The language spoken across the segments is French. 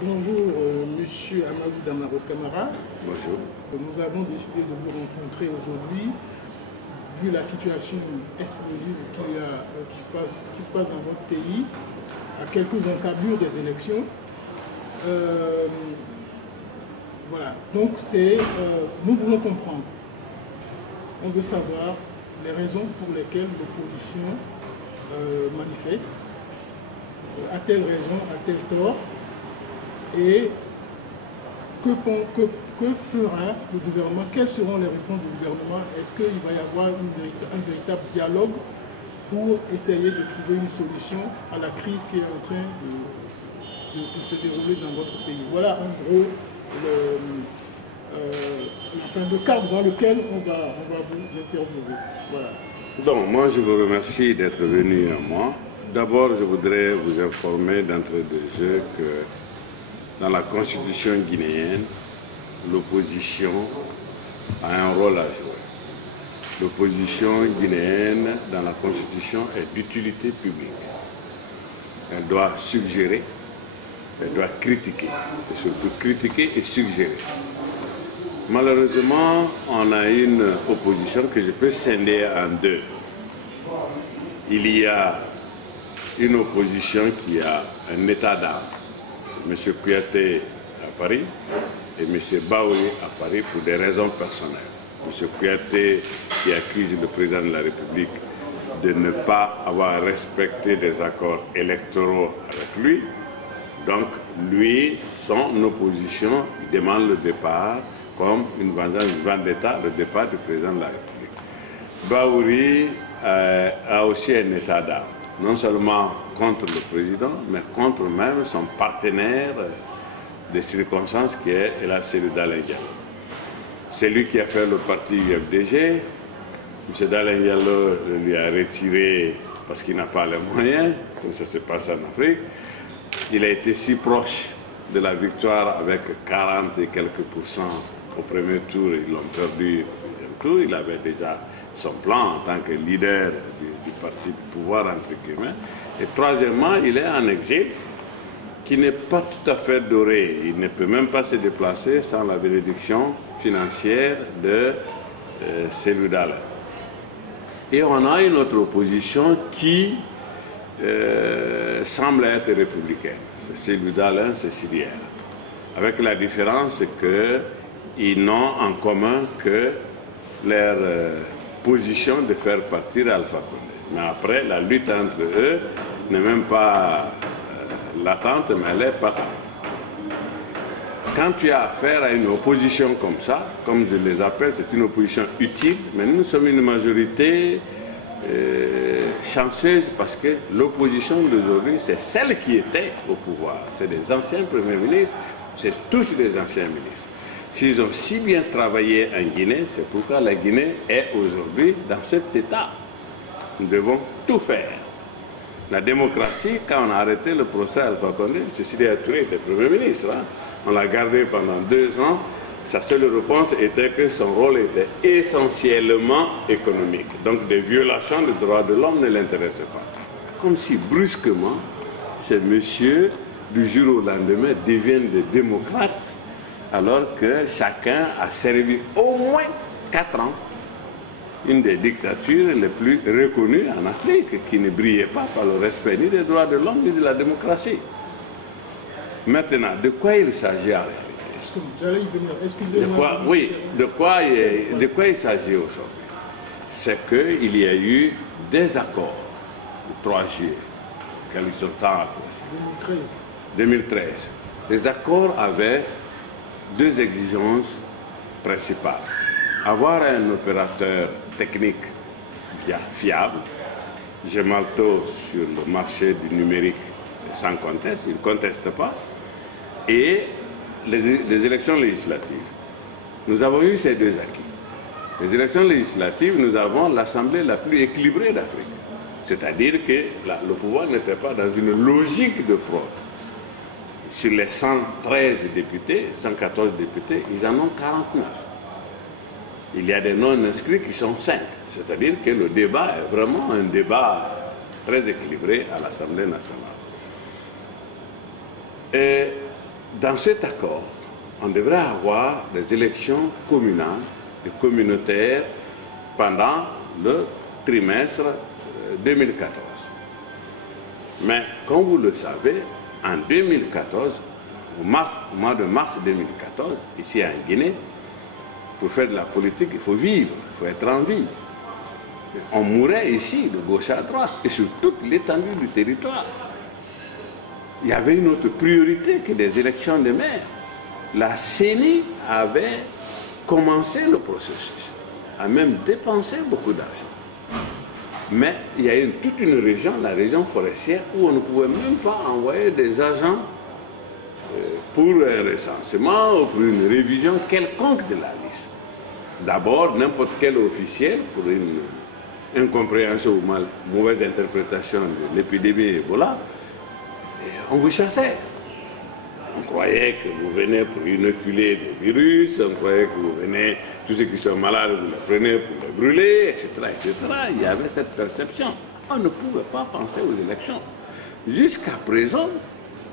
Bonjour, Monsieur Amadou Damaro Camara. Bonjour. Nous avons décidé de vous rencontrer aujourd'hui, vu la situation explosive qui se passe dans votre pays, à quelques encablures des élections. Voilà, donc nous voulons comprendre. On veut savoir les raisons pour lesquelles l'opposition manifeste. A-t-elle raison, a-t-elle tort? Et que fera le gouvernement? Quelles seront les réponses du gouvernement? Est-ce qu'il va y avoir un véritable dialogue pour essayer de trouver une solution à la crise qui est en train de se dérouler dans votre pays? Voilà en gros le cadre dans lequel on va vous interviewer. Voilà. Donc, moi, je vous remercie d'être venu à moi. D'abord, je voudrais vous informer d'entrée de jeu que dans la constitution guinéenne, l'opposition a un rôle à jouer. L'opposition guinéenne dans la constitution est d'utilité publique. Elle doit suggérer, elle doit critiquer, et surtout critiquer et suggérer. Malheureusement, on a une opposition que je peux scinder en deux. Il y a une opposition qui a un état d'âme. M. Kouyaté à Paris et M. Baouri à Paris pour des raisons personnelles. M. Kouyaté qui accuse le président de la République de ne pas avoir respecté des accords électoraux avec lui. Donc, lui, son opposition, il demande le départ comme une vengeance, une vendetta, le départ du président de la République. Baouri a aussi un état d'âme, non seulement contre le président, mais contre même son partenaire de circonstances qui est la cellule d'Alain Diallo. C'est lui qui a fait le parti UFDG. M. Alain Diallo lui a retiré parce qu'il n'a pas les moyens, comme ça se passe en Afrique. Il a été si proche de la victoire avec 40 et quelques pourcents au premier tour, ils l'ont perdu au deuxième tour. Il avait déjà son plan en tant que leader du parti du pouvoir, entre guillemets. Et troisièmement, il est en exil, qui n'est pas tout à fait doré. Il ne peut même pas se déplacer sans la bénédiction financière de Cellou Dalein. Et on a une autre opposition qui semble être républicaine. C'est Cellou Dalein, c'est syrien. Avec la différence qu'ils n'ont en commun que leur position de faire partir Alpha Condé. Mais après, la lutte entre eux n'est même pas latente, mais elle est patente. Quand tu as affaire à une opposition comme ça, comme je les appelle, c'est une opposition utile, mais nous sommes une majorité chanceuse parce que l'opposition d'aujourd'hui, c'est celle qui était au pouvoir. C'est des anciens premiers ministres, c'est tous des anciens ministres. S'ils ont si bien travaillé en Guinée, c'est pourquoi la Guinée est aujourd'hui dans cet état. Nous devons tout faire. La démocratie, quand on a arrêté le procès Alpha Condé, M. Sidi Touré était Premier ministre. Hein. On l'a gardé pendant 2 ans. Sa seule réponse était que son rôle était essentiellement économique. Donc des violations des droits de l'homme ne l'intéressaient pas. Comme si brusquement, ces messieurs, du jour au lendemain, deviennent des démocrates, alors que chacun a servi au moins 4 ans. Une des dictatures les plus reconnues en Afrique, qui ne brillait pas par le respect ni des droits de l'homme ni de la démocratie. Maintenant, de quoi il s'agit en réalité? J'allais y venir, excusez-moi. Oui, de quoi il s'agit aujourd'hui? C'est qu'il y a eu des accords le 3 juillet, quels sont en 2013. Les accords avaient 2 exigences principales. Avoir un opérateur technique fiable, Gemalto sur le marché du numérique sans conteste, il ne conteste pas, et les élections législatives. Nous avons eu ces 2 acquis. Les élections législatives, nous avons l'Assemblée la plus équilibrée d'Afrique. C'est-à-dire que le pouvoir n'était pas dans une logique de fraude. Sur les 113 députés, 114 députés, ils en ont 49. Il y a des non-inscrits qui sont 5. C'est-à-dire que le débat est vraiment un débat très équilibré à l'Assemblée nationale. Et dans cet accord, on devrait avoir des élections communales et communautaires pendant le trimestre 2014. Mais comme vous le savez, en 2014, au mois de mars 2014, ici en Guinée, pour faire de la politique, il faut vivre, il faut être en vie. On mourait ici, de gauche à droite, et sur toute l'étendue du territoire. Il y avait une autre priorité que des élections de maire. La CENI avait commencé le processus, a même dépensé beaucoup d'argent. Mais il y a toute une région, la région forestière, où on ne pouvait même pas envoyer des agents pour un recensement ou pour une révision quelconque de la liste. D'abord, n'importe quel officiel, pour une incompréhension ou mauvaise interprétation de l'épidémie Ebola, on vous chassait. On croyait que vous venez pour inoculer des virus, on croyait que vous venez, tous ceux qui sont malades, vous les prenez pour les brûler, etc., etc. Il y avait cette perception. On ne pouvait pas penser aux élections. Jusqu'à présent,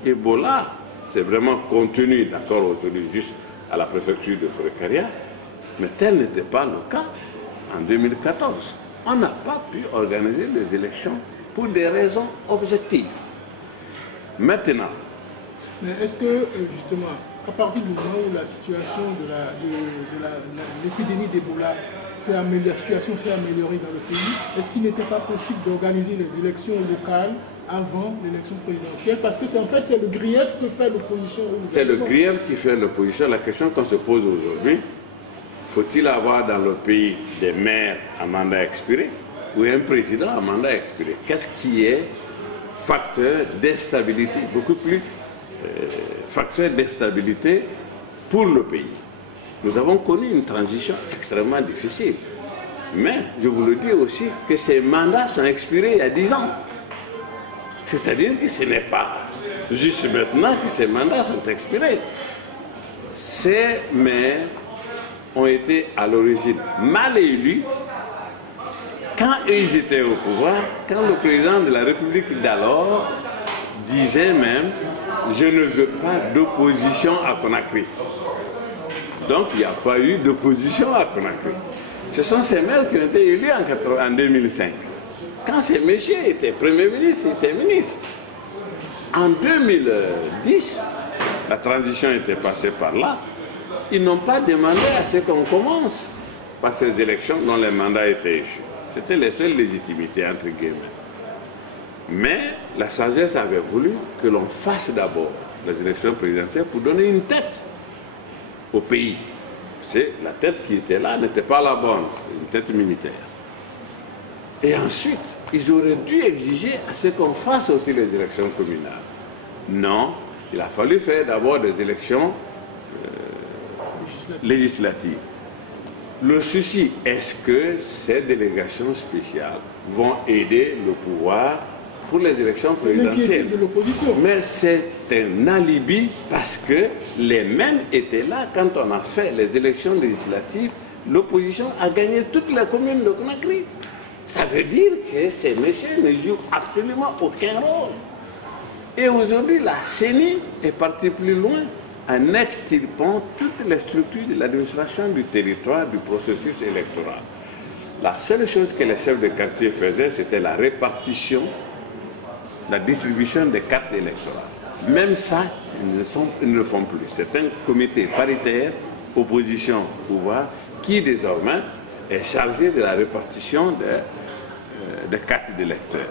Ebola, c'est vraiment contenu, d'accord, aujourd'hui, juste à la préfecture de Forêt-Caria, mais tel n'était pas le cas en 2014. On n'a pas pu organiser des élections pour des raisons objectives. Maintenant, mais est-ce que, justement, à partir du moment où la situation de l'épidémie d'Ebola, la situation s'est améliorée dans le pays, est-ce qu'il n'était pas possible d'organiser les élections locales avant l'élection présidentielle? Parce que en fait, c'est le grief que fait l'opposition. C'est le grief qui fait l'opposition. La question qu'on se pose aujourd'hui, faut-il avoir dans le pays des maires à mandat expiré ou un président à mandat expiré? Qu'est-ce qui est facteur d'instabilité, beaucoup plus facteur d'instabilité pour le pays? Nous avons connu une transition extrêmement difficile. Mais je vous le dis aussi que ces mandats sont expirés il y a 10 ans. C'est-à-dire que ce n'est pas juste maintenant que ces mandats sont expirés. Ces maires ont été à l'origine mal élus quand ils étaient au pouvoir, quand le président de la République d'alors disait même « je ne veux pas d'opposition à Conakry ». Donc il n'y a pas eu d'opposition à Conakry. Ce sont ces maires qui ont été élus en 2005. Quand ces messieurs étaient Premier ministre, ils étaient ministres. En 2010, la transition était passée par là. Ils n'ont pas demandé à ce qu'on commence par ces élections dont les mandats étaient échus. C'était les seules légitimités, entre guillemets. Mais la sagesse avait voulu que l'on fasse d'abord les élections présidentielles pour donner une tête au pays. La tête qui était là n'était pas la bonne, une tête militaire. Et ensuite, ils auraient dû exiger à ce qu'on fasse aussi les élections communales. Non, il a fallu faire d'abord des élections législatives. Le souci, est-ce que ces délégations spéciales vont aider le pouvoir pour les élections présidentielles? Mais c'est un alibi parce que les mêmes étaient là quand on a fait les élections législatives. L'opposition a gagné toutes les communes de Conakry. Ça veut dire que ces messieurs ne jouent absolument aucun rôle. Et aujourd'hui, la CENI est partie plus loin en extirpant toutes les structures de l'administration du territoire du processus électoral. La seule chose que les chefs de quartier faisaient, c'était la répartition, la distribution des cartes électorales. Même ça, ils ne le font plus. C'est un comité paritaire, opposition, pouvoir, qui désormais est chargé de la répartition des cartes d'électeurs.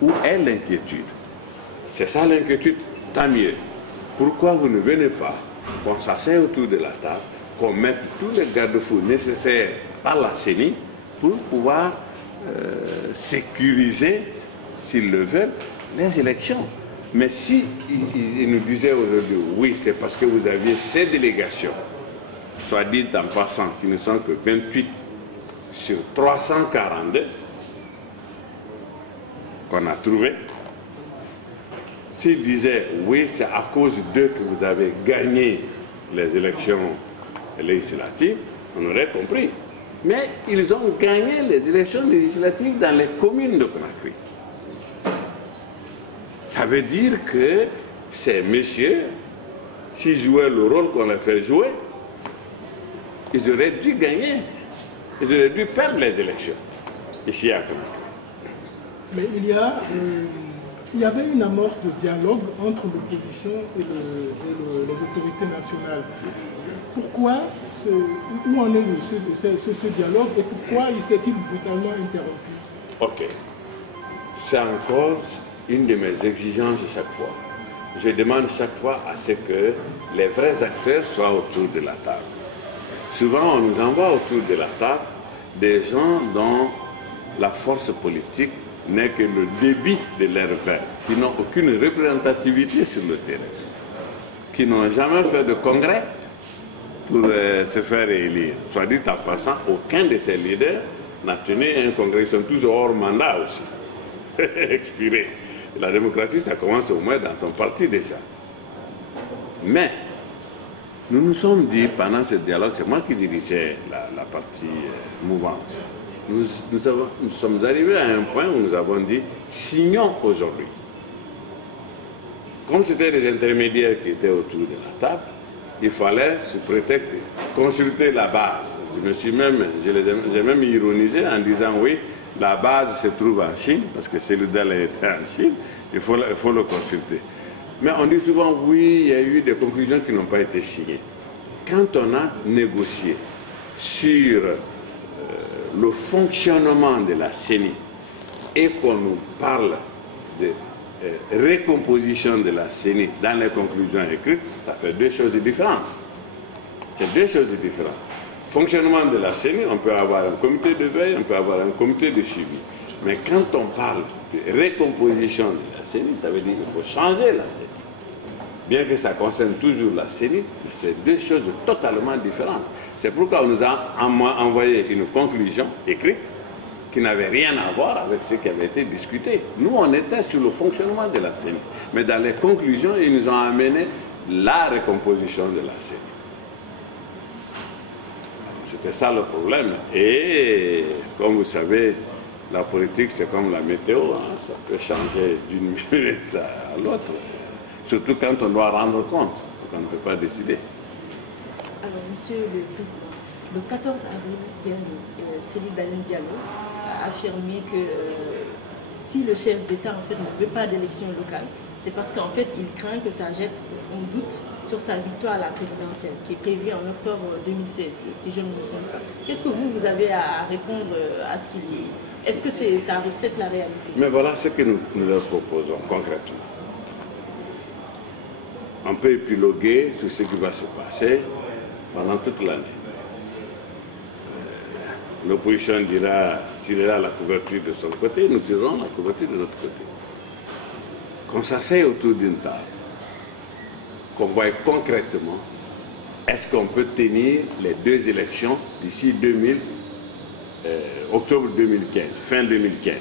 Où est l'inquiétude? C'est ça l'inquiétude, tant mieux. Pourquoi vous ne venez pas, qu'on s'asseye autour de la table, qu'on mette tous les garde-fous nécessaires par la CENI pour pouvoir sécuriser, s'ils le veulent, les élections. Mais si ils nous disaient aujourd'hui, oui, c'est parce que vous aviez ces délégations, soit dit en passant, qui ne sont que 28 sur 342 qu'on a trouvé. S'ils disaient, oui, c'est à cause d'eux que vous avez gagné les élections législatives, on aurait compris. Mais ils ont gagné les élections législatives dans les communes de Conakry. Ça veut dire que ces messieurs, s'ils jouaient le rôle qu'on leur fait jouer, ils auraient dû gagner. Ils auraient dû perdre les élections, ici à Conakry. Mais il y avait une amorce de dialogue entre l'opposition et les autorités nationales. Pourquoi, où en est ce dialogue et pourquoi il s'est-il brutalement interrompu? Ok. C'est encore une de mes exigences chaque fois. Je demande chaque fois à ce que les vrais acteurs soient autour de la table. Souvent, on nous envoie autour de la table des gens dont la force politique n'est que le débit de l'air vert, qui n'ont aucune représentativité sur le terrain, qui n'ont jamais fait de congrès pour se faire élire. Soit dit en passant, aucun de ces leaders n'a tenu un congrès. Ils sont tous hors mandat aussi, expirés. La démocratie, ça commence au moins dans son parti déjà. Mais nous nous sommes dit pendant ce dialogue, c'est moi qui dirigeais la partie mouvante, nous sommes arrivés à un point où nous avons dit, signons aujourd'hui. Comme c'était les intermédiaires qui étaient autour de la table, il fallait, sous prétexte, consulter la base. J'ai même ironisé en disant, oui, la base se trouve en Chine, parce que Celludel était en Chine, il faut le consulter. Mais on dit souvent, oui, il y a eu des conclusions qui n'ont pas été signées. Quand on a négocié sur le fonctionnement de la CENI et qu'on nous parle de récomposition de la CENI dans les conclusions écrites, ça fait deux choses différentes. C'est deux choses différentes. Fonctionnement de la CENI, on peut avoir un comité de veille, on peut avoir un comité de suivi. Mais quand on parle de récomposition de la CENI, ça veut dire qu'il faut changer la CENI. Bien que ça concerne toujours la CENI, c'est deux choses totalement différentes. C'est pourquoi on nous a envoyé une conclusion écrite qui n'avait rien à voir avec ce qui avait été discuté. Nous, on était sur le fonctionnement de la CENI. Mais dans les conclusions, ils nous ont amené la récomposition de la CENI. C'était ça le problème. Et comme vous savez, la politique, c'est comme la météo. Hein, ça peut changer d'une minute à l'autre. Surtout quand on doit rendre compte. Donc on ne peut pas décider. Alors, Monsieur le Président, le 14 avril dernier, Cellou Diallo a affirmé que si le chef d'État en fait, ne veut pas d'élection locale, c'est parce qu'en fait, il craint que ça jette un doute sur sa victoire à la présidentielle, qui est prévue en octobre 2016, si je ne me trompe pas. Qu'est-ce que vous avez à répondre à ce qu'il dit? Est-ce que ça reflète la réalité? Mais voilà ce que nous leur proposons concrètement. On peut épiloguer sur ce qui va se passer pendant toute l'année. L'opposition tirera la couverture de son côté, nous tirerons la couverture de notre côté. Qu'on s'asseye autour d'une table, qu'on voit concrètement, est-ce qu'on peut tenir les deux élections d'ici octobre 2015, fin 2015.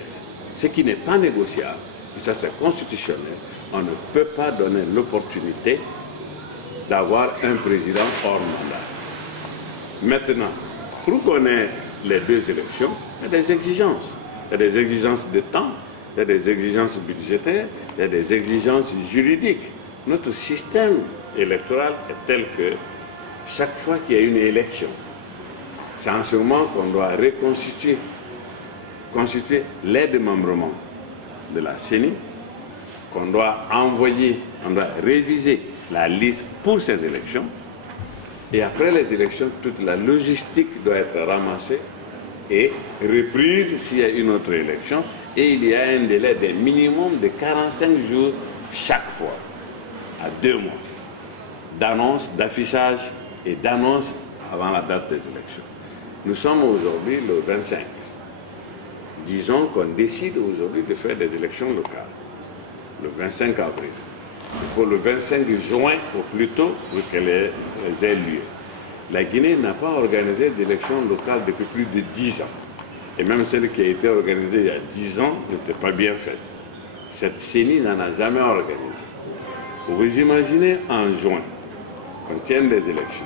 Ce qui n'est pas négociable, et ça c'est constitutionnel, on ne peut pas donner l'opportunité d'avoir un président hors mandat. Maintenant, pour qu'on ait les deux élections, il y a des exigences. Il y a des exigences de temps, il y a des exigences budgétaires, il y a des exigences juridiques. Notre système électoral est tel que chaque fois qu'il y a une élection, c'est en ce moment qu'on doit constituer les démembrements de la CENI, qu'on doit envoyer, on doit réviser la liste pour ces élections. Et après les élections, toute la logistique doit être ramassée et reprise s'il y a une autre élection. Et il y a un délai de minimum de 45 jours chaque fois, à 2 mois, d'annonce, d'affichage et d'annonce avant la date des élections. Nous sommes aujourd'hui le 25. Disons qu'on décide aujourd'hui de faire des élections locales, le 25 avril. Il faut le 25 juin au plus tôt pour qu'elles aient lieu. La Guinée n'a pas organisé d'élections locales depuis plus de 10 ans. Et même celle qui a été organisée il y a 10 ans n'était pas bien faite. Cette CENI n'en a jamais organisé. Vous imaginez en juin, qu'on tienne des élections,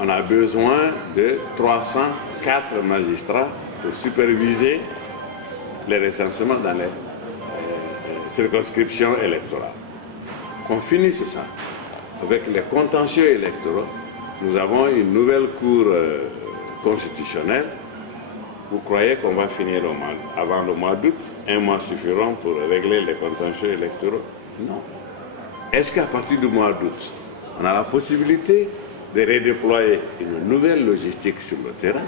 on a besoin de 304 magistrats pour superviser les recensements dans les circonscriptions électorales. Qu'on finisse ça. avec les contentieux électoraux, nous avons une nouvelle cour constitutionnelle. Vous croyez qu'on va finir avant le mois d'août? Un mois suffiront pour régler les contentieux électoraux? Non. Est-ce qu'à partir du mois d'août, on a la possibilité de redéployer une nouvelle logistique sur le terrain,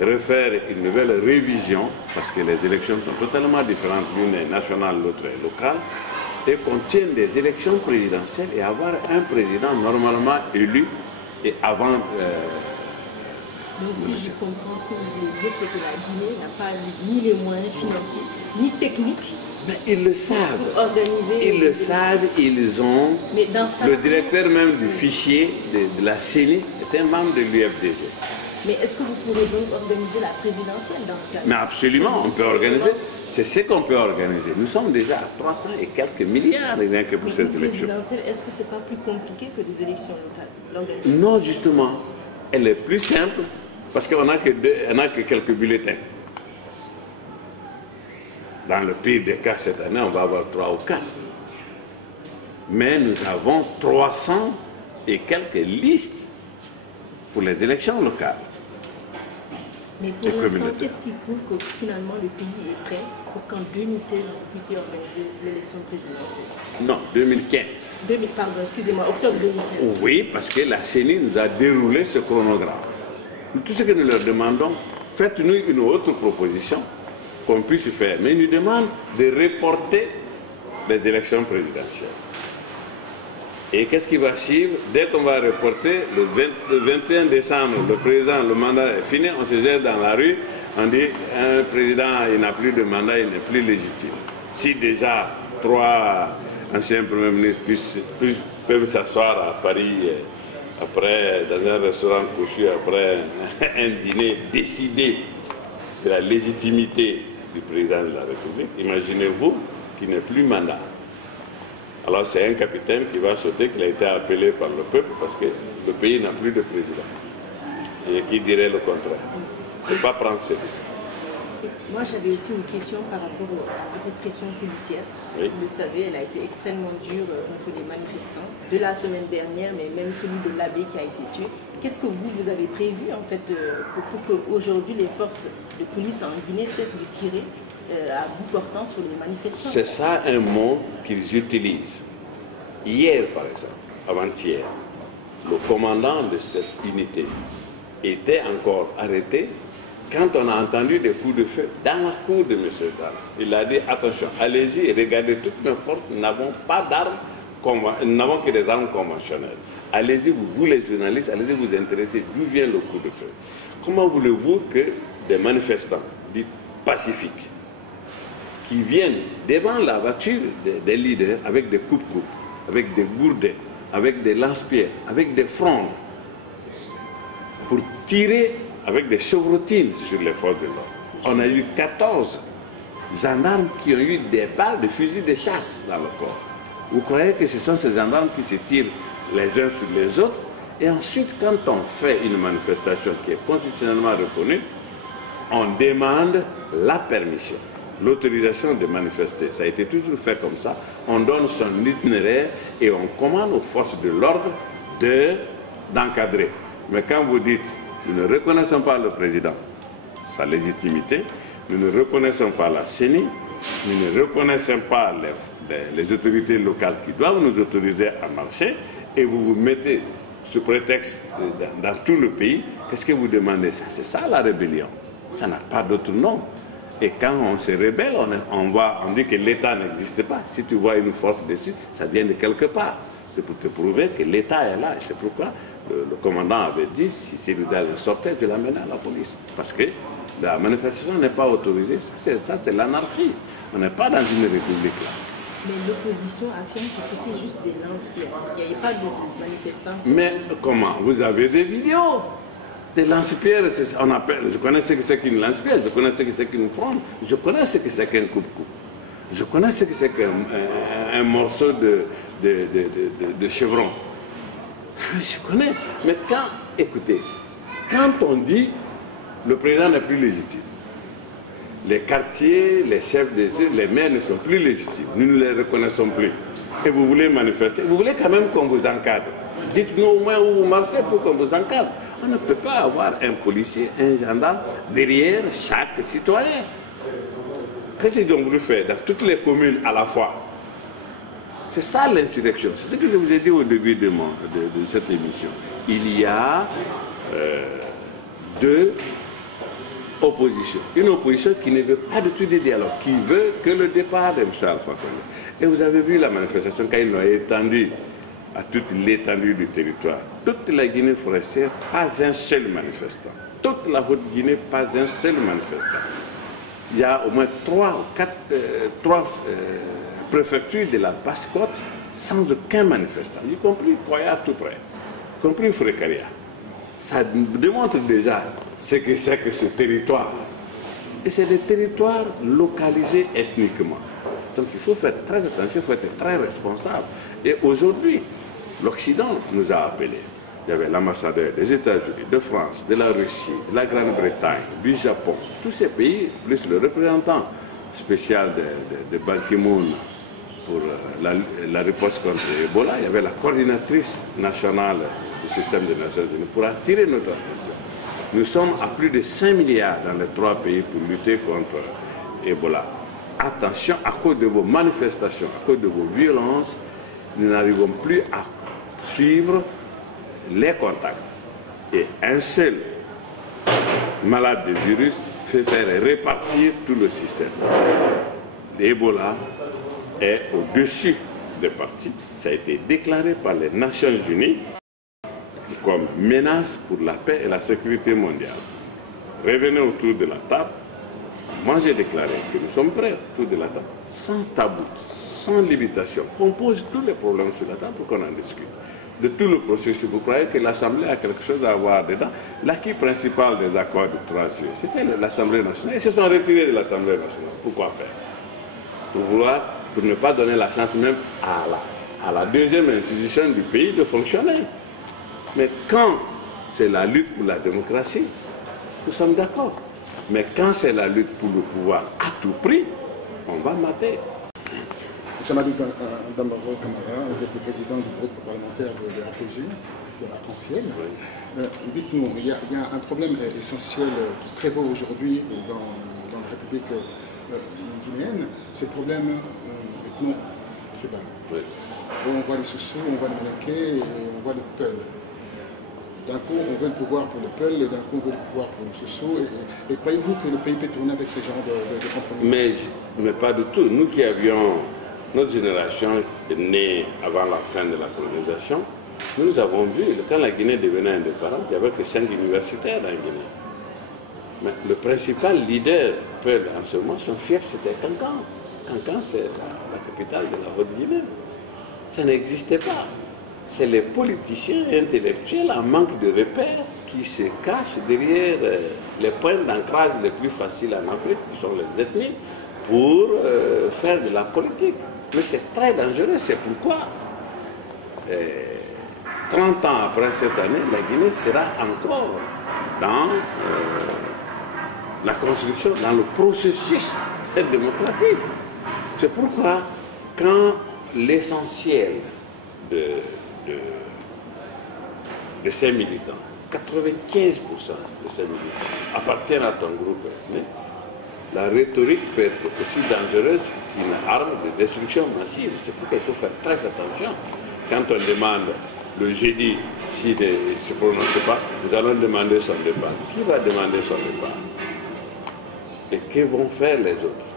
refaire une nouvelle révision, parce que les élections sont totalement différentes, l'une est nationale, l'autre est locale, et qu'on tienne des élections présidentielles et avoir un président normalement élu et avant... Donc si je comprends ce que vous voulez dire, c'est que la Guinée n'a pas ni les moyens financiers, ni techniques. Mais ils le savent. Pour organiser ils le savent, ils ont... Mais dans ce le directeur même du fichier de la CENI est un membre de l'UFDG. Mais est-ce que vous pourrez donc organiser la présidentielle dans ce cas? Mais absolument, on peut organiser. C'est ce qu'on peut organiser. Nous sommes déjà à 300 et quelques milliards rien que pour cette élection. Présidentielle, est-ce que ce n'est pas plus compliqué que des élections locales? Non, justement. Elle est plus simple parce qu'on n'a que quelques bulletins. Dans le pire des cas, cette année, on va avoir 3 ou 4. Mais nous avons 300 et quelques listes pour les élections locales. Mais pour l'instant, qu'est-ce qui prouve que finalement le pays est prêt pour qu'en 2016, vous puissiez organiser l'élection présidentielle? Non, 2015. Pardon, excusez-moi, octobre 2015. Oui, parce que la CENI nous a déroulé ce chronogramme. Tout ce que nous leur demandons, faites-nous une autre proposition qu'on puisse faire. Mais ils nous demandent de reporter les élections présidentielles. Et qu'est-ce qui va suivre? Dès qu'on va reporter, le 21 décembre, le mandat est fini, on se jette dans la rue, on dit un président, il n'a plus de mandat, il n'est plus légitime. Si déjà 3 anciens premiers ministres peuvent s'asseoir à Paris, après, dans un restaurant couchu, après un dîner, décider de la légitimité du président de la République, imaginez-vous qu'il n'ait plus mandat. Alors c'est un capitaine qui va sauter qu'il a été appelé par le peuple parce que le pays n'a plus de président. Et qui dirait le contraire. Il ne faut pas prendre ce risque. Moi j'avais aussi une question par rapport à la répression policière. Oui. Vous le savez, elle a été extrêmement dure contre les manifestants. De la semaine dernière, mais même celui de l'abbé qui a été tué. Qu'est-ce que vous avez prévu en fait pour qu'aujourd'hui les forces de police en Guinée cessent de tirer à bout portant sur les manifestants? C'est ça un mot qu'ils utilisent. Hier, par exemple, avant-hier, le commandant de cette unité était encore arrêté quand on a entendu des coups de feu dans la cour de M. Dal. Il a dit, attention, allez-y et regardez toutes mes forces, nous n'avons pas d'armes, nous n'avons que des armes conventionnelles. Allez-y, vous les journalistes, allez-y vous intéresser d'où vient le coup de feu. Comment voulez-vous que des manifestants dits pacifiques qui viennent devant la voiture des leaders avec des coupes-coupes, avec des gourdins, avec des lance-pierres, avec des frondes, pour tirer avec des chevrotines sur les forces de l'ordre. On a eu 14 gendarmes qui ont eu des balles de fusil de chasse dans le corps. Vous croyez que ce sont ces gendarmes qui se tirent les uns sur les autres? Et ensuite, quand on fait une manifestation qui est constitutionnellement reconnue, on demande la permission, l'autorisation de manifester. Ça a été toujours fait comme ça. On donne son itinéraire et on commande aux forces de l'ordre d'encadrer. Mais quand vous dites, nous ne reconnaissons pas le président, sa légitimité, nous ne reconnaissons pas la CENI, nous ne reconnaissons pas les autorités locales qui doivent nous autoriser à marcher, et vous vous mettez sous prétexte dans tout le pays, qu'est-ce que vous demandez? C'est ça la rébellion. Ça n'a pas d'autre nom. Et quand on se rebelle, on dit que l'État n'existe pas. Si tu vois une force dessus, ça vient de quelque part. C'est pour te prouver que l'État est là. Et c'est pourquoi le commandant avait dit, si Cédric sortait, je l'amenais à la police. Parce que la manifestation n'est pas autorisée. Ça, c'est l'anarchie. On n'est pas dans une république là. Mais l'opposition affirme que c'était juste des lance-pierres. Il n'y avait pas de manifestants. Mais comment? Vous avez des vidéos. Des lance-pierres, on appelle. Je connais ce que c'est qu'une lance-pierre, je connais ce que c'est qu'une fronde, je connais ce que c'est qu'un coupe-coupe. Je connais ce que c'est qu'un morceau de chevron. Je connais. Mais écoutez, quand on dit le président n'est plus légitime, les quartiers, les chefs des îles, les maires ne sont plus légitimes, nous ne les reconnaissons plus. et vous voulez manifester, vous voulez quand même qu'on vous encadre. Dites-nous au moins où vous marchez pour qu'on vous encadre. On ne peut pas avoir un policier, un gendarme derrière chaque citoyen. Qu'est-ce qu'ils ont voulu faire dans toutes les communes à la fois? C'est ça l'insurrection. C'est ce que je vous ai dit au début de cette émission. Il y a deux oppositions. Une opposition qui ne veut pas du tout de dialogue, qui veut que le départ de M. Alpha Condé. Et vous avez vu la manifestation quand ils l'ont étendue à toute l'étendue du territoire. Toute la Guinée forestière, pas un seul manifestant. Toute la Haute-Guinée, pas un seul manifestant. Il y a au moins trois préfectures de la Basse-Côte sans aucun manifestant, y compris Koya tout près, y compris Frécaria. Ça démontre déjà ce que c'est que ce territoire. Et c'est des territoires localisés ethniquement. Donc il faut faire très attention, il faut être très responsable. Et aujourd'hui, l'Occident nous a appelés. Il y avait l'ambassadeur des États-Unis, de France, de la Russie, de la Grande-Bretagne, du Japon, tous ces pays, plus le représentant spécial de Ban Ki-moon pour la riposte contre Ebola. Il y avait la coordinatrice nationale du système des Nations Unies pour attirer notre attention. Nous sommes à plus de 5 milliards dans les 3 pays pour lutter contre Ebola. Attention, à cause de vos manifestations, à cause de vos violences, nous n'arrivons plus à suivre les contacts. Et un seul malade de virus fait faire répartir tout le système. L'Ebola est au-dessus des parties. Ça a été déclaré par les Nations Unies comme menace pour la paix et la sécurité mondiale. Revenez autour de la table. Moi, j'ai déclaré que nous sommes prêts autour de la table, sans tabou, sans limitation. On pose tous les problèmes sur la table pour qu'on en discute. De tout le processus, vous croyez que l'Assemblée a quelque chose à voir dedans? L'acquis principal des accords du 3 juillet, c'était l'Assemblée nationale. Ils se sont retirés de l'Assemblée nationale. Pourquoi faire? Pour ne pas donner la chance même à la deuxième institution du pays de fonctionner. Mais quand c'est la lutte pour la démocratie, nous sommes d'accord. Mais quand c'est la lutte pour le pouvoir à tout prix, on va mater. Chamadou Dambaro Camara, vous êtes le président du groupe parlementaire de l'APG, de l'Arc-en-Ciel. Oui. Dites-nous, il y a un problème essentiel qui prévaut aujourd'hui dans la République guinéenne, c'est le problème ethno-tribal. Oui. On voit les Soussous, on voit les Manaké et on voit les Peuls. D'un coup, on veut le pouvoir pour les Peuls et d'un coup, on veut le pouvoir pour les Soussous. Et croyez-vous que le pays peut tourner avec ce genre de compromis? Mais pas du tout. Nous qui avions... Notre génération est née avant la fin de la colonisation. Nous avons vu, quand la Guinée devenait indépendante, il n'y avait que 5 universitaires en Guinée. Mais le principal leader, en ce moment, son fief, c'était Kankan. Kankan, c'est la capitale de la Haute-Guinée. Ça n'existait pas. C'est les politiciens intellectuels en manque de repères qui se cachent derrière les points d'ancrage les plus faciles en Afrique, qui sont les ethnies, pour faire de la politique. Mais c'est très dangereux, c'est pourquoi 30 ans après cette année, la Guinée sera encore dans la construction, dans le processus démocratique. C'est pourquoi quand l'essentiel de ces militants, 95% de ces militants appartiennent à ton groupe ethnique, la rhétorique peut être aussi dangereuse qu'une arme de destruction massive. C'est pourquoi il faut faire très attention. Quand on demande le jeudi, s'il ne se prononce pas, nous allons demander son départ. Qui va demander son départ? Et que vont faire les autres?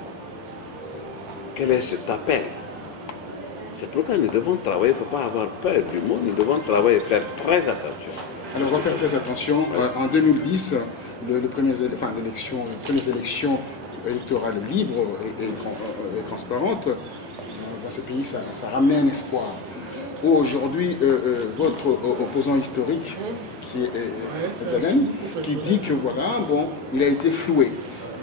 Quel est cet appel? C'est pourquoi nous devons travailler, il ne faut pas avoir peur du monde, nous devons travailler et faire très attention. Alors on va faire très attention. Ouais. En 2010, les premières élections électorales libres et transparentes, dans ce pays, ça ramenait un espoir. Aujourd'hui, votre opposant historique, qui est Daven, qui dit que voilà, bon, il a été floué.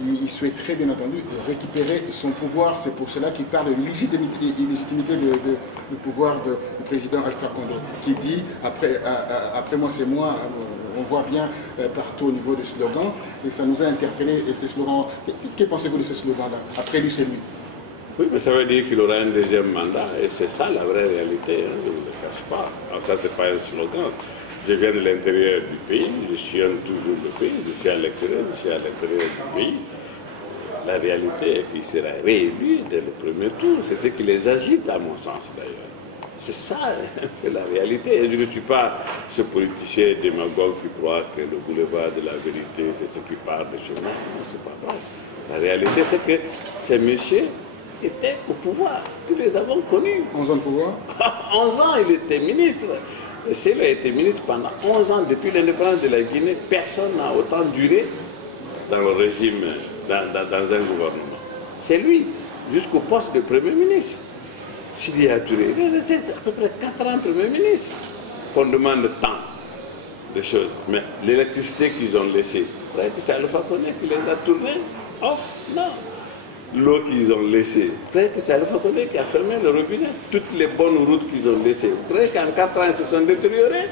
Il souhaiterait bien entendu récupérer son pouvoir. C'est pour cela qu'il parle de l'illégitimité du pouvoir du président Alpha Condé, qui dit après moi c'est moi. On voit bien partout au niveau des slogans, et ça nous a interpellé. Et ces slogans, que pensez-vous de ces slogans-là? Après lui c'est lui. Oui, mais ça veut dire qu'il aura un deuxième mandat, et c'est ça la vraie réalité, hein, je ne le cache pas. Alors ça, c'est pas un slogan. Je viens de l'intérieur du pays, je sillonne toujours le pays, je suis à l'extérieur, je suis à l'intérieur du pays. La réalité est qu'il sera réélu dès le premier tour. C'est ce qui les agite, à mon sens, d'ailleurs. C'est ça la réalité. Et je ne suis pas ce politicien démagogue qui croit que le boulevard de la vérité, c'est ce qui part de chez moi. Non, c'est pas vrai. La réalité, c'est que ces messieurs étaient au pouvoir. Nous les avons connus. 11 ans de pouvoir 11 ans, il était ministre. Il a été ministre pendant 11 ans. Depuis l'indépendance de la Guinée, personne n'a autant duré dans le régime, dans un gouvernement. C'est lui, jusqu'au poste de Premier ministre. Sidi Touré, il est resté à peu près 4 ans Premier ministre. On demande tant de choses. Mais l'électricité qu'ils ont laissée, c'est Alpha Condé qui les a tournés off. Non. L'eau qu'ils ont laissée, c'est Alpha Condé qui a fermé le robinet. Toutes les bonnes routes qu'ils ont laissées, qu'en 4 ans, elles se sont détériorées.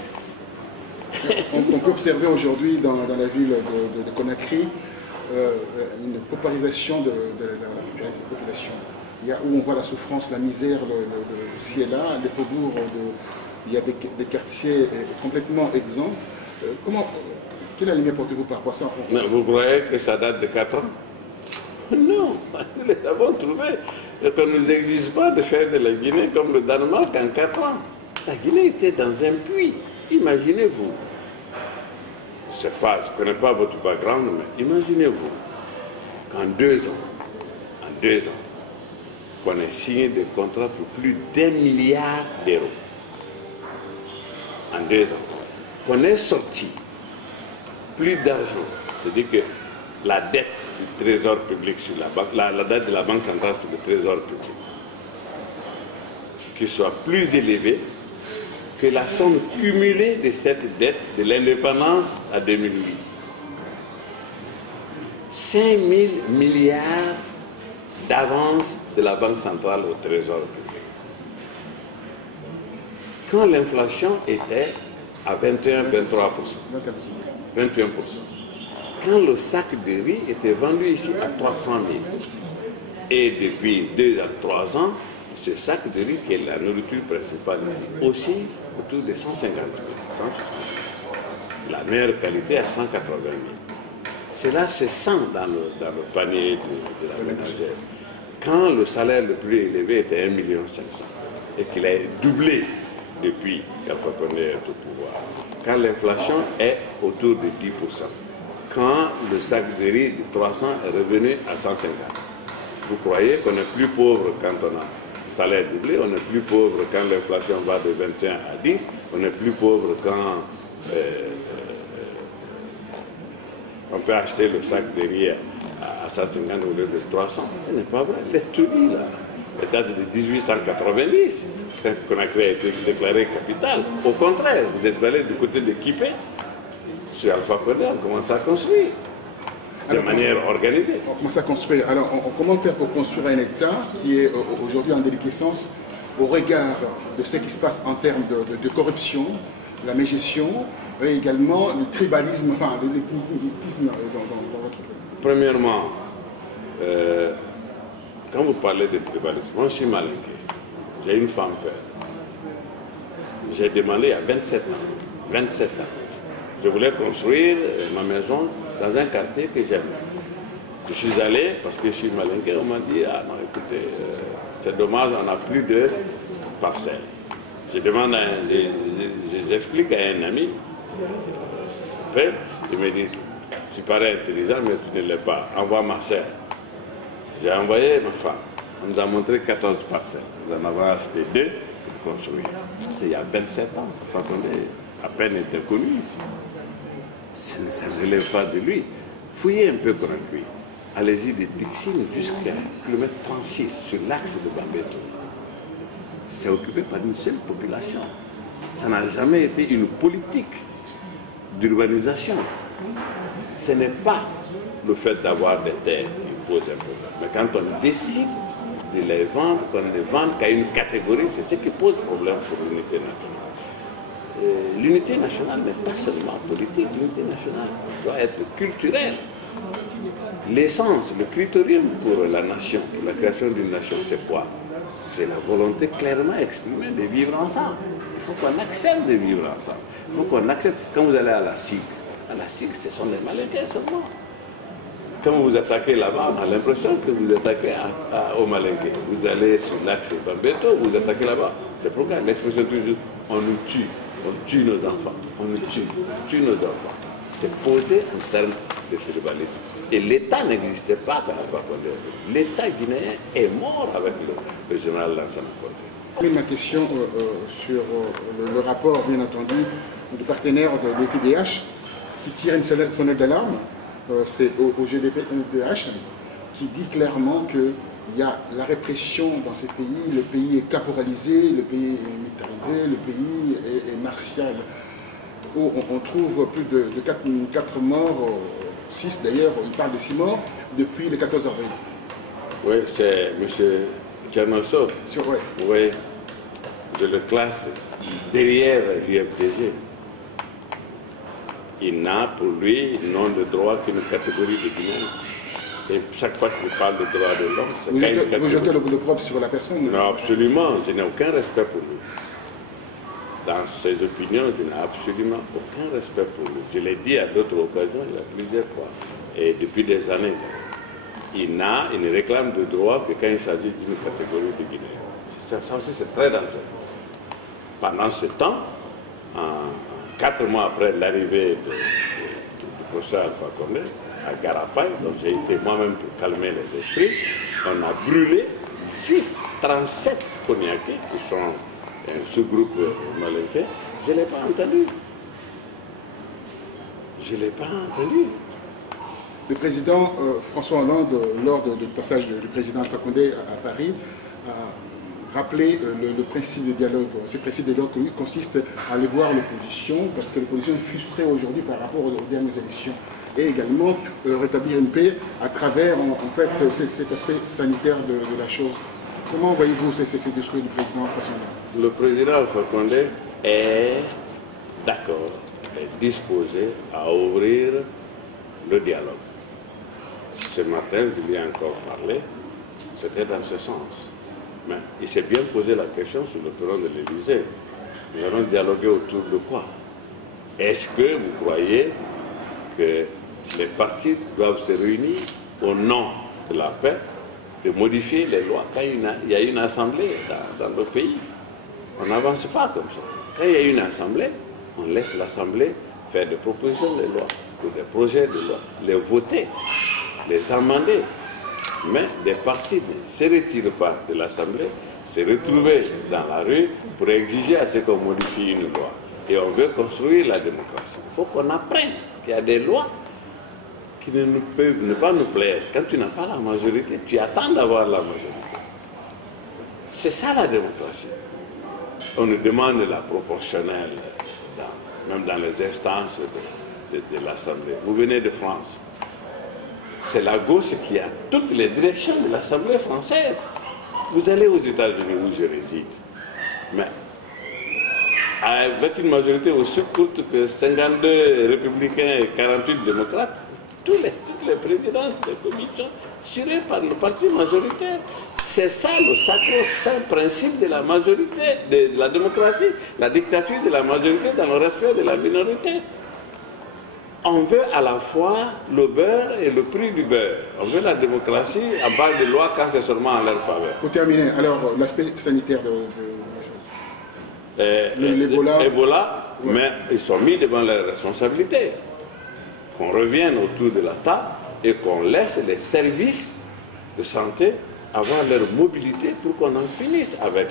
On peut observer aujourd'hui dans la ville de Conakry une paupérisation de la population. Il y a où on voit la souffrance, la misère, le ciel là, les faubourgs, il y a des quartiers complètement exempts. Quelle est la lumière portez-vous par rapport à ça? Mais vous croyez que ça date de 4 ans? Non, nous les avons trouvés. Et qu'on ne nous exige pas de faire de la Guinée comme le Danemark en 4 ans. La Guinée était dans un puits. Imaginez-vous. Je ne connais pas votre background, mais imaginez-vous qu'en 2 ans, qu'on ait signé des contrats pour plus d'1 milliard d'euros. En 2 ans. Qu'on ait sorti plus d'argent. C'est-à-dire que la dette du trésor public sur la banque, la dette de la Banque centrale sur le trésor public, qui soit plus élevée que la somme cumulée de cette dette de l'indépendance à 2008. 5 000 milliards d'avance de la Banque centrale au trésor public. Quand l'inflation était à 21-23%. 21%. Quand le sac de riz était vendu ici à 300 000. Et depuis 2 à 3 ans, ce sac de riz qui est la nourriture principale ici, aussi autour de 150 000, 160 000. La meilleure qualité à 180 000. Cela se sent dans le panier de la ménagère. Quand le salaire le plus élevé était 1,5 million et qu'il a doublé depuis qu'Alpha Condé est au pouvoir, quand l'inflation est autour de 10%, quand le sac de riz de 300 est revenu à 150, vous croyez qu'on est plus pauvre quand on a le salaire doublé, on est plus pauvre quand l'inflation va de 21 à 10, on est plus pauvre quand on peut acheter le sac de riz à 150 au lieu de 300. Ce n'est pas vrai. Les Touli, là, date de 1890, quand Conakry a été déclaré capitale. Au contraire, vous êtes allé du côté de Kipé, sur Alpha Condé, on commence à construire de manière organisée. On commence à construire. Alors, comment faire pour construire un État qui est aujourd'hui en déliquescence au regard de ce qui se passe en termes de corruption, la mégestion, et également le tribalisme, enfin, les ethnismes dans votre pays? Premièrement, quand vous parlez de tribalisme, moi je suis malinqué. J'ai une femme père. J'ai demandé à 27 ans. 27 ans. Je voulais construire ma maison dans un quartier que j'aime. Je suis allé, parce que je suis malinqué, on m'a dit, ah non, écoutez, c'est dommage, on n'a plus de parcelles. Je demande, j'explique à un ami. Après, il me dit, tu parais intelligent, mais tu ne l'es pas. Envoie ma soeur. J'ai envoyé ma femme. On nous a montré 14 parcelles. Nous en avons acheté 2 pour construire. C'est il y a 27 ans. Ça s'entendait à peine était connu ici. Ça ne relève pas de lui. Fouillez un peu Conakry. Allez-y de Dixine jusqu'à km 36 sur l'axe de Bambeto. C'est occupé par une seule population. Ça n'a jamais été une politique d'urbanisation. Ce n'est pas le fait d'avoir des terres qui pose un problème. Mais quand on décide de les vendre, qu'on ne les vend qu'à une catégorie, c'est ce qui pose problème pour l'unité nationale. l'unité nationale n'est pas seulement politique, l'unité nationale doit être culturelle. L'essence, le critérium pour la nation, pour la création d'une nation, c'est quoi? C'est la volonté clairement exprimée de vivre ensemble. Il faut qu'on accepte de vivre ensemble. Il faut qu'on accepte, quand vous allez à la SIG, ce sont les Malinqués seulement. Quand vous attaquez là-bas, on a l'impression que vous attaquez au Malinqué. Vous allez sur l'axe Bambeto, vous attaquez là-bas. C'est pourquoi l'expression toujours, on nous tue nos enfants, on nous tue nos enfants. C'est posé en termes de tribalisme. Et l'État n'existait pas quand on va Condé. L'État guinéen est mort avec le général Lansana Condé. Ma question sur le rapport, bien entendu, du partenaire de l'EPDH qui tire une sonnette d'alarme, c'est au GDP-NDH, qui dit clairement qu'il y a la répression dans ces pays, le pays est caporalisé, le pays est militarisé, le pays est martial. Où on trouve plus de 4 morts, 6 d'ailleurs, il parle de 6 morts, depuis le 14 avril. Oui, c'est M. Tchernosso. Ouais. Oui, je le classe derrière l'UFDG. Il n'a pour lui non de droit qu'une catégorie de Guinéens. Et chaque fois qu'il parle de droits de l'homme, c'est quand même. Vous jetez le propre sur la personne? Non, absolument, je n'ai aucun respect pour lui. Dans ses opinions, je n'ai absolument aucun respect pour lui. Je l'ai dit à d'autres occasions, il y a plusieurs fois. Et depuis des années, il ne réclame de droit que quand il s'agit d'une catégorie de Guinéens. Ça aussi, c'est très dangereux. Pendant ce temps, 4 mois après l'arrivée du professeur Alpha Condé à Garapay, dont j'ai été moi-même pour calmer les esprits, on a brûlé juste 37 Koniakés qui sont un sous-groupe malinqué. Je ne l'ai pas entendu. Je ne l'ai pas entendu. Le président François Hollande, lors du passage du président Alpha Condé à Paris, a rappelé le principe de dialogue. Ce principe de dialogue consiste à aller voir l'opposition, parce que l'opposition est frustrée aujourd'hui par rapport aux dernières élections. Et également rétablir une paix à travers en fait, cet aspect sanitaire de la chose. Comment voyez-vous ces discours du président François Hollande? Le président Alpha Condé est d'accord, est disposé à ouvrir le dialogue. Ce matin, je lui ai encore parlé, c'était dans ce sens. Mais il s'est bien posé la question sur le perron de l'Élysée. Nous allons dialoguer autour de quoi? Est-ce que vous croyez que les partis doivent se réunir au nom de la paix, de modifier les lois quand il y a une assemblée dans le pays? On n'avance pas comme ça. Quand il y a une assemblée, on laisse l'assemblée faire des propositions de loi, ou des projets de loi, les voter, les amender. Mais des partis ne se retirent pas de l'Assemblée, se retrouver dans la rue pour exiger à ce qu'on modifie une loi. Et on veut construire la démocratie. Il faut qu'on apprenne qu'il y a des lois qui ne peuvent ne pas nous plaire. Quand tu n'as pas la majorité, tu attends d'avoir la majorité. C'est ça la démocratie. On nous demande la proportionnelle, même dans les instances de l'Assemblée. Vous venez de France. C'est la gauche qui a toutes les directions de l'Assemblée française. Vous allez aux États-Unis où je réside. Mais avec une majorité aussi courte que 52 républicains et 48 démocrates, toutes les présidences des commissions assurées par le parti majoritaire. C'est ça le sacro-saint principe de la majorité, de la démocratie, la dictature de la majorité dans le respect de la minorité. On veut à la fois le beurre et le prix du beurre. On veut la démocratie à base de loi quand c'est seulement en leur faveur. Pour terminer, alors l'aspect sanitaire de la chose. L'Ebola, ouais. Mais ils sont mis devant leurs responsabilités. Qu'on revienne autour de la table et qu'on laisse les services de santé avoir leur mobilité pour qu'on en finisse avec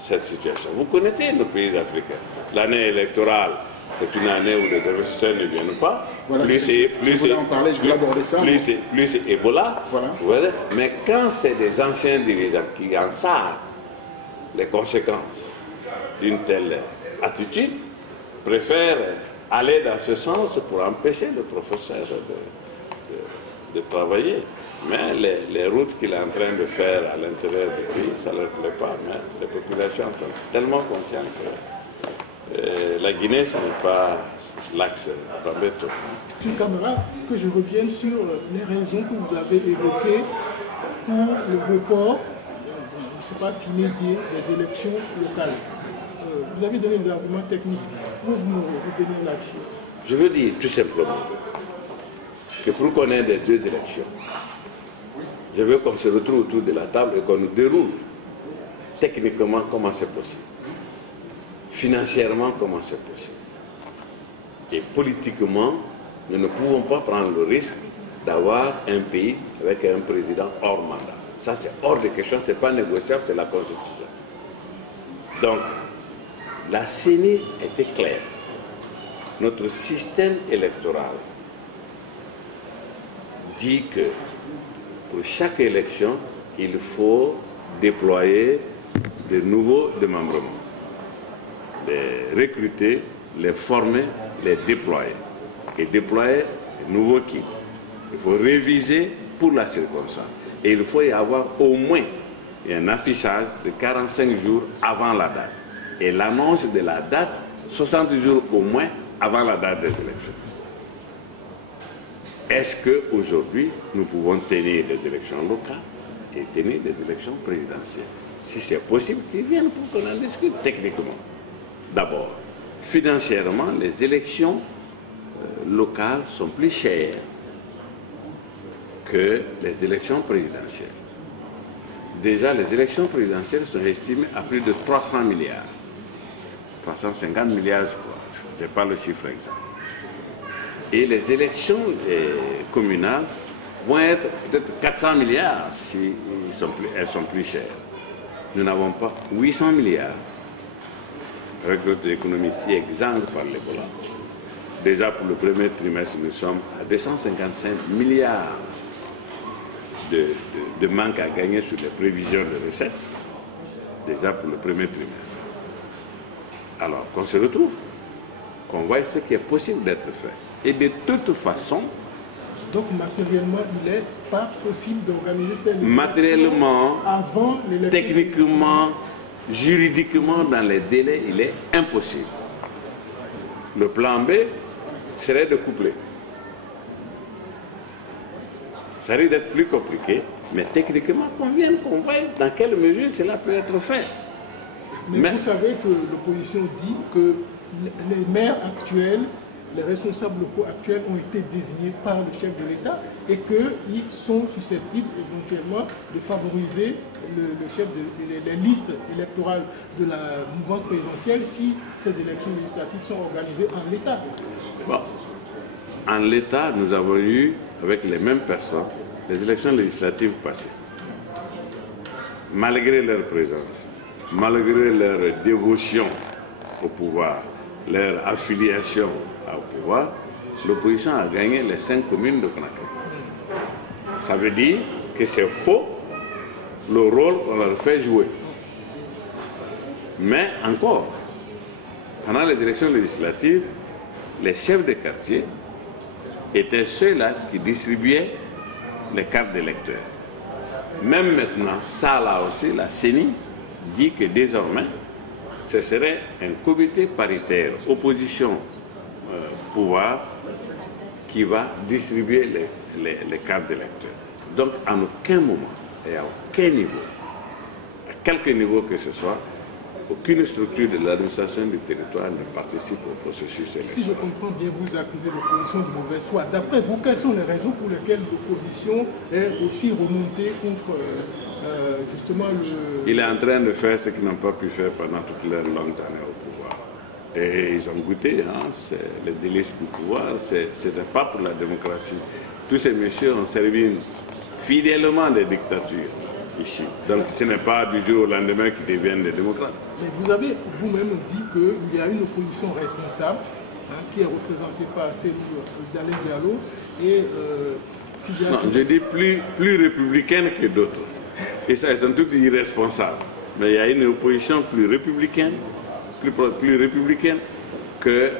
cette situation. Vous connaissez nos pays africains. L'année électorale, c'est une année où les investisseurs ne viennent pas. Voilà, je voulais en parler, je voulais aborder ça. Plus c'est Ebola. Voilà. Voilà. Mais quand c'est des anciens dirigeants qui en savent les conséquences d'une telle attitude, préfèrent aller dans ce sens pour empêcher le professeur de travailler. Mais les routes qu'il est en train de faire à l'intérieur du pays, ça ne leur plaît pas. Mais les populations sont tellement conscientes que la Guinée, ce n'est pas l'axe Bambeto. Monsieur Camara, que je revienne sur les raisons que vous avez évoquées pour le report, je ne sais pas si inédit, des élections locales. Vous avez donné des arguments techniques. Pour vous revenir là-dessus? Je veux dire tout simplement que pour qu'on ait des deux élections, je veux qu'on se retrouve autour de la table et qu'on nous déroule techniquement comment c'est possible, financièrement comment c'est possible. Et politiquement, nous ne pouvons pas prendre le risque d'avoir un pays avec un président hors mandat. Ça, c'est hors de question, ce n'est pas négociable, c'est la Constitution. Donc, la CENI était claire. Notre système électoral dit que pour chaque élection, il faut déployer de nouveaux démembrements, les recruter, les former, les déployer. Et déployer de nouveaux kits. Il faut réviser pour la circonstance. Et il faut y avoir au moins un affichage de 45 jours avant la date. Et l'annonce de la date, 60 jours au moins avant la date des élections. Est-ce qu'aujourd'hui, nous pouvons tenir des élections locales et tenir des élections présidentielles? Si c'est possible, qu'ils viennent pour qu'on en discute techniquement. D'abord, financièrement, les élections locales sont plus chères que les élections présidentielles. Déjà, les élections présidentielles sont estimées à plus de 300 milliards. 350 milliards, je crois. Je n'ai pas le chiffre exact. Et les élections communales vont être peut-être 400 milliards si elles sont plus chères. Nous n'avons pas 800 milliards avec notre économie si exsangue par l'Ebola. Déjà pour le premier trimestre, nous sommes à 255 milliards de manque à gagner sur les prévisions de recettes, déjà pour le premier trimestre. Alors qu'on se retrouve, qu'on voit ce qui est possible d'être fait. Et de toute façon... Donc matériellement, il n'est pas possible d'organiser ces élections matériellement, avant l'élection. Techniquement, juridiquement, dans les délais, il est impossible. Le plan B serait de coupler. Ça risque d'être plus compliqué, mais techniquement, qu'on voit dans quelle mesure cela peut être fait. Mais vous savez que l'opposition dit que les maires actuels, les responsables locaux actuels ont été désignés par le chef de l'État et qu'ils sont susceptibles éventuellement de favoriser les listes électorales de la mouvance présidentielle si ces élections législatives sont organisées en l'État. Bon. En l'État, nous avons eu, avec les mêmes personnes, les élections législatives passées. Malgré leur présence, malgré leur dévotion au pouvoir, leur affiliation au pouvoir, l'opposition a gagné les 5 communes de Conakry. Ça veut dire que c'est faux le rôle qu'on leur fait jouer. Mais encore, pendant les élections législatives, les chefs de quartier étaient ceux-là qui distribuaient les cartes d'électeurs. Même maintenant, ça là aussi, la CENI dit que désormais, ce serait un comité paritaire opposition-pouvoir qui va distribuer les cartes d'électeurs. Donc, à aucun moment et à aucun niveau, à quelque niveau que ce soit, aucune structure de l'administration du territoire ne participe au processus électoral. Si je comprends bien, vous accusez l'opposition de mauvaise foi. D'après vous, quelles sont les raisons pour lesquelles l'opposition est aussi remontée contre justement le... Il est en train de faire ce qu'ils n'ont pas pu faire pendant toutes leurs longues années au pouvoir. Et ils ont goûté, hein, les délices du pouvoir, ce n'était pas pour la démocratie. Tous ces messieurs ont servi fidèlement des dictatures ici. Donc ce n'est pas du jour au lendemain qu'ils deviennent des démocrates. Mais vous avez vous-même dit qu'il y a une opposition responsable qui est représentée par celle d'Alain Diallo et non, je dis plus républicaine que d'autres. Et ça, elles sont toutes irresponsables. Mais il y a une opposition plus républicaine, plus républicaine que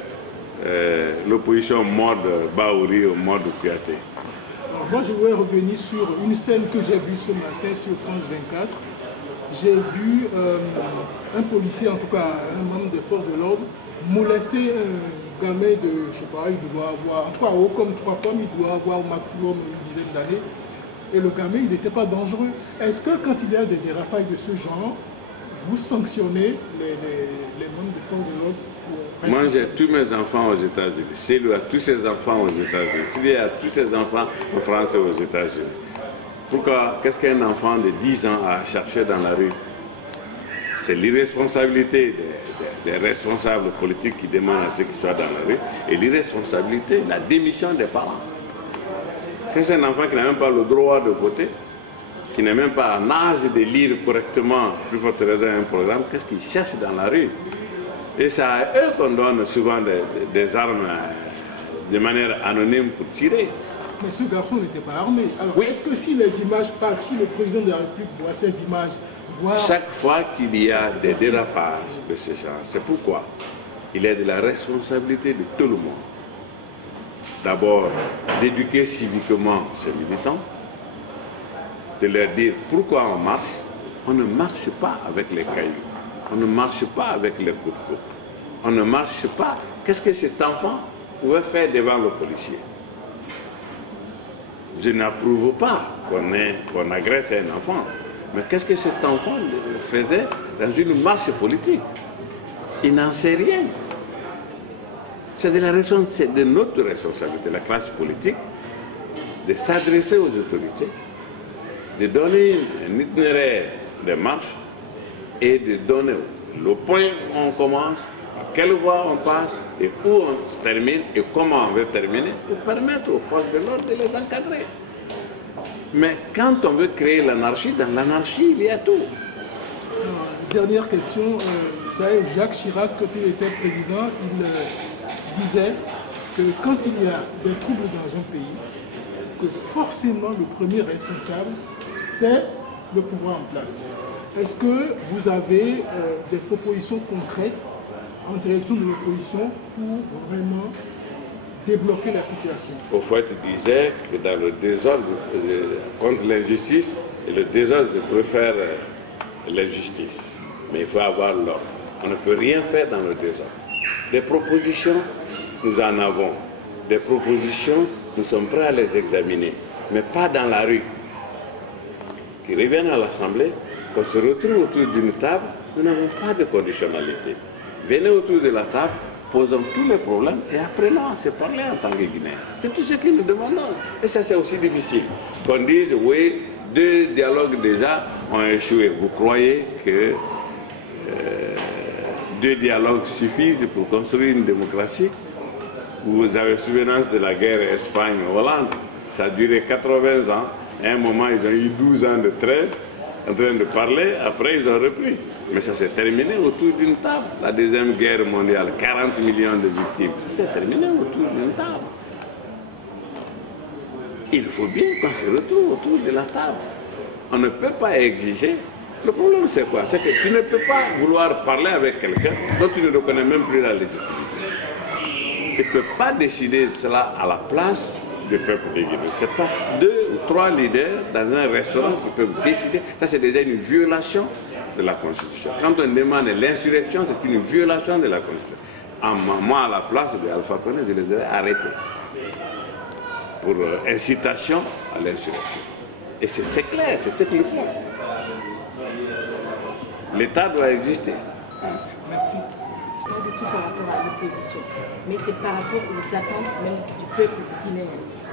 l'opposition mode Baouri ou mode Kouyaté. Moi, je voudrais revenir sur une scène que j'ai vue ce matin sur France 24. J'ai vu un policier, en tout cas un membre des forces de l'ordre, molester un gamin de, je sais pas, il doit avoir, en tout cas, haut comme 3 pommes, il doit avoir au maximum une dizaine d'années. Et le gamin, il n'était pas dangereux. Est-ce que quand il y a des dérapages de ce genre, vous sanctionnez les membres de force de l'ordre? Moi, j'ai tous mes enfants aux États-Unis. C'est lui a tous ses enfants aux États-Unis. S'il y a tous ses enfants en France et aux États-Unis. Pourquoi? Qu'est-ce qu'un enfant de 10 ans a cherché dans la rue? C'est l'irresponsabilité des responsables politiques qui demandent à ceux qui soient dans la rue et l'irresponsabilité, la démission des parents. C'est un enfant qui n'a même pas le droit de voter, qui n'est même pas en âge de lire correctement, plus forte raison, un programme, qu'est-ce qu'ils cherchent dans la rue? Et c'est à eux qu'on donne souvent des armes de manière anonyme pour tirer. Mais ce garçon n'était pas armé. Alors, oui. Est-ce que si les images passent, si le président de la République voit ces images, chaque fois qu'il y a des dérapages de ce genre, c'est pourquoi il est de la responsabilité de tout le monde. D'abord, d'éduquer civiquement ces militants, de leur dire pourquoi on marche. On ne marche pas avec les cailloux, on ne marche pas avec les coups de coupe, on ne marche pas. Qu'est-ce que cet enfant pouvait faire devant le policier? Je n'approuve pas qu'on agresse un enfant. Mais qu'est-ce que cet enfant faisait dans une marche politique? Il n'en sait rien. C'est de notre responsabilité, la classe politique, de s'adresser aux autorités, de donner un itinéraire de marche et de donner le point où on commence, à quelle voie on passe et où on se termine et comment on veut terminer pour permettre aux forces de l'ordre de les encadrer. Mais quand on veut créer l'anarchie, dans l'anarchie, il y a tout. Alors, dernière question. Vous savez, Jacques Chirac, quand il était président, il disait que quand il y a des troubles dans un pays, que forcément le premier responsable, c'est le pouvoir en place. Est-ce que vous avez des propositions concrètes en direction de l'opposition pour vraiment débloquer la situation? Au fait, il disait que dans le désordre contre l'injustice, et le désordre, je préfère l'injustice. Mais il faut avoir l'ordre. On ne peut rien faire dans le désordre. Des propositions, nous en avons. Des propositions, nous sommes prêts à les examiner. Mais pas dans la rue. Qui reviennent à l'Assemblée, qu'on se retrouve autour d'une table, nous n'avons pas de conditionnalité. Venez autour de la table, posons tous les problèmes et apprenons à se parler en tant que Guinéens. C'est tout ce que nous demandons. Et ça, c'est aussi difficile. Qu'on dise, oui, 2 dialogues déjà ont échoué. Vous croyez que 2 dialogues suffisent pour construire une démocratie? Vous avez souvenance de la guerre Espagne-Hollande. Ça a duré 80 ans. À un moment, ils ont eu 12 ans de trêve, en train de parler. Après, ils ont repris. Mais ça s'est terminé autour d'une table. La Deuxième Guerre mondiale, 40 millions de victimes. Ça s'est terminé autour d'une table. Il faut bien qu'on se retrouve autour de la table. On ne peut pas exiger. Le problème, c'est quoi? C'est que tu ne peux pas vouloir parler avec quelqu'un dont tu ne reconnais même plus la légitimité. Tu ne peux pas décider cela à la place du peuple de Guinée. Ce n'est pas 2 ou 3 leaders dans un restaurant qui peuvent décider. Ça, c'est déjà une violation de la Constitution. Quand on demande l'insurrection, c'est une violation de la Constitution. Moi, à la place d'Alpha Condé, je les ai arrêtés pour incitation à l'insurrection. Et c'est clair, c'est ce qu'il faut. L'État doit exister. Merci. Pas du tout par rapport à l'opposition, mais c'est par rapport aux attentes même du peuple guinéen.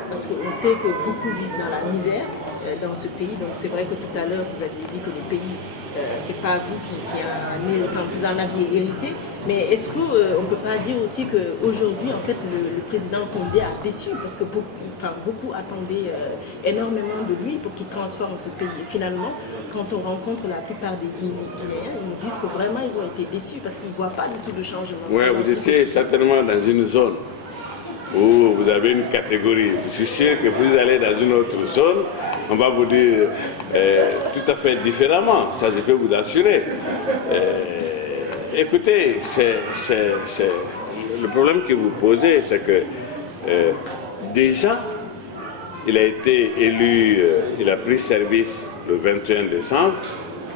Parce qu'on sait que beaucoup vivent dans la misère dans ce pays. Donc c'est vrai que tout à l'heure, vous avez dit que le pays, c'est pas vous quand vous en aviez hérité. Mais est-ce qu'on ne peut pas dire aussi qu'aujourd'hui, en fait, le président Condé a déçu parce que beaucoup attendaient énormément de lui pour qu'il transforme ce pays. Et finalement, quand on rencontre la plupart des Guinéens, ils nous disent que vraiment ils ont été déçus parce qu'ils ne voient pas du tout de changement. Oui, vous étiez certainement dans une zone où vous avez une catégorie. Je suis sûr que vous allez dans une autre zone, on va vous dire tout à fait différemment. Ça, je peux vous assurer. Écoutez, le problème que vous posez, c'est que déjà, il a été élu, il a pris service le 21 décembre.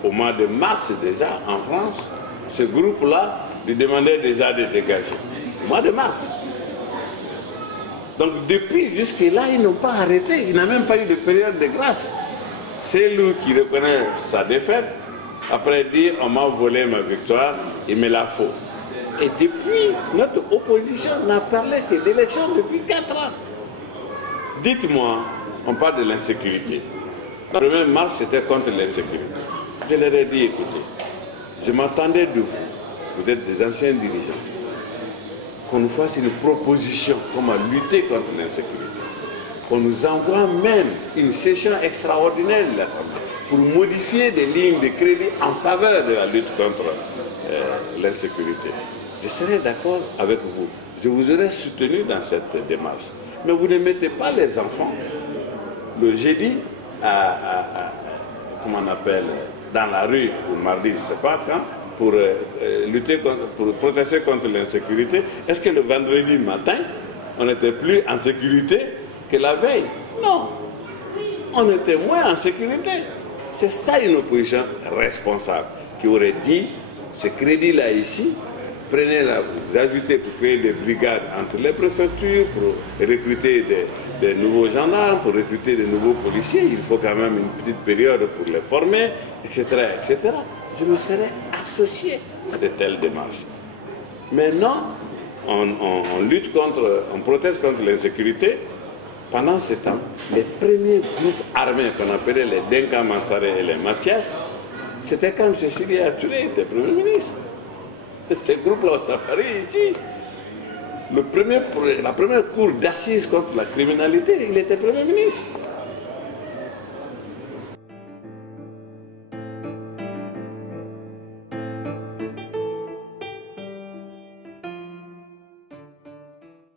Au mois de mars déjà, en France, ce groupe-là lui demandait déjà de dégager. Mois de mars. Donc depuis jusque-là, ils n'ont pas arrêté. Il n'a même pas eu de période de grâce. C'est lui qui reconnaît sa défaite. Après dire, on m'a volé ma victoire, il me la faut. Et depuis, notre opposition n'a parlé que d'élections depuis 4 ans. Dites-moi, on parle de l'insécurité. Le 1er mars, c'était contre l'insécurité. Je leur ai dit, écoutez, je m'attendais de vous êtes des anciens dirigeants, qu'on nous fasse une proposition comment lutter contre l'insécurité. Qu'on nous envoie même une session extraordinaire de l'Assemblée pour modifier des lignes de crédit en faveur de la lutte contre l'insécurité. Je serais d'accord avec vous. Je vous aurais soutenu dans cette démarche. Mais vous ne mettez pas les enfants le jeudi comment on appelle, dans la rue, ou mardi, je ne sais pas quand, pour lutter pour protester contre l'insécurité. Est-ce que le vendredi matin, on n'était plus en sécurité que la veille? Non. On était moins en sécurité. C'est ça une opposition responsable qui aurait dit, ce crédit-là ici, prenez-la, vous ajoutez pour créer des brigades entre les préfectures, pour recruter des nouveaux gendarmes, pour recruter des nouveaux policiers. Il faut quand même une petite période pour les former, etc., etc. Je me serais associé à de telles démarches. Mais non, on lutte contre, on proteste contre l'insécurité. Pendant ce temps, les premiers groupes armés qu'on appelait les Denka Mansare et les Mathias, c'était quand M. Sidi Touré était Premier ministre. Ces groupes-là ont apparu ici. La première cour d'assises contre la criminalité, il était Premier ministre.